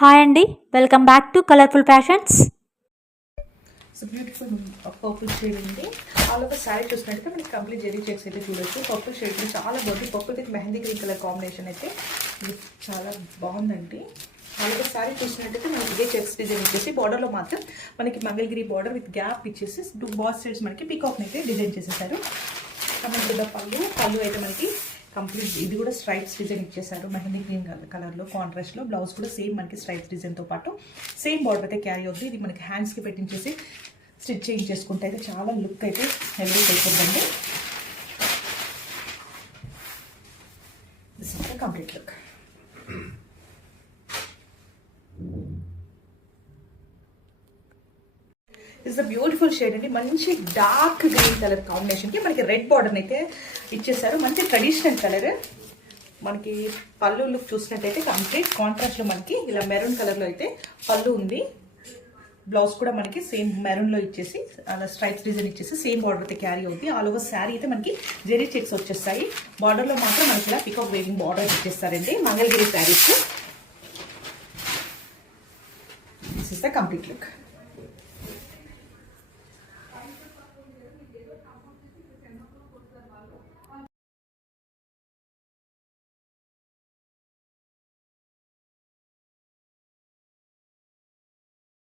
Hi అండి, welcome back to colourful fashions. So beautiful purple shade ఉంది. All over sari చూసినట్టయితే మనకి కంప్లీట్ జెరీ చెక్స్ అయితే చూడొచ్చు. పర్పుల్ షేడ్ చాలా బాగుంది. Purple with mehndi green colour combination అయితే ఇది చాలా బాగుందండి. ఆల్ ఓవర్ శారీ చూసినట్టయితే మనకి ఇదే చెక్స్ డిజైన్ ఇచ్చేసి బార్డర్లో మాత్రం మనకి మంగళగిరి బార్డర్ విత్ గ్యాప్ ఇచ్చేసి టూ బాస్ సైడ్స్ మనకి పీకాక్ని అయితే డిజైన్ చేసేసారు. మనకి పళ్ళు అయితే మనకి కంప్లీట్ ఇది కూడా స్ట్రైప్స్ డిజైన్ ఇచ్చేసారు. మెహందీ గ్రీన్ కలర్లో కాంట్రాస్ట్లో బ్లౌజ్ కూడా సేమ్ మనకి స్ట్రైప్స్ డిజైన్తో పాటు సేమ్ బార్డర్ అయితే క్యారీ అవుతుంది. ఇది మనకి హ్యాండ్స్కి పెట్టించేసి స్టిచ్ చేంజ్ చేసుకుంటే అయితే చాలా లుక్ అయితే హెవీ అయిపోతుందండి. This is the complete look. It's a beautiful shade అండి. మంచి డార్క్ గ్రీన్ కలర్ కాంబినేషన్కి మనకి రెడ్ బార్డర్ అయితే ఇచ్చేసారు. మంచి ట్రెడిషనల్ కలర్. మనకి పళ్ళు లుక్ చూసినట్టయితే కంప్లీట్ కాంట్రాస్ట్లో మనకి ఇలా మెరూన్ కలర్లో అయితే పళ్ళు ఉంది. బ్లౌజ్ కూడా మనకి సేమ్ మెరూన్లో ఇచ్చేసి అలా స్ట్రైప్స్ డిజైన్ ఇచ్చేసి సేమ్ బార్డర్ అయితే క్యారీ అవుతుంది. ఆల్ ఓవర్ శారీ అయితే మనకి జెరీ చెక్స్ వచ్చేస్తాయి. బార్డర్లో మాత్రం మనకి ఇలా పికాక్ వేవింగ్ బార్డర్ ఇచ్చేస్తారండి. Mangalagiri saris. This is the complete look.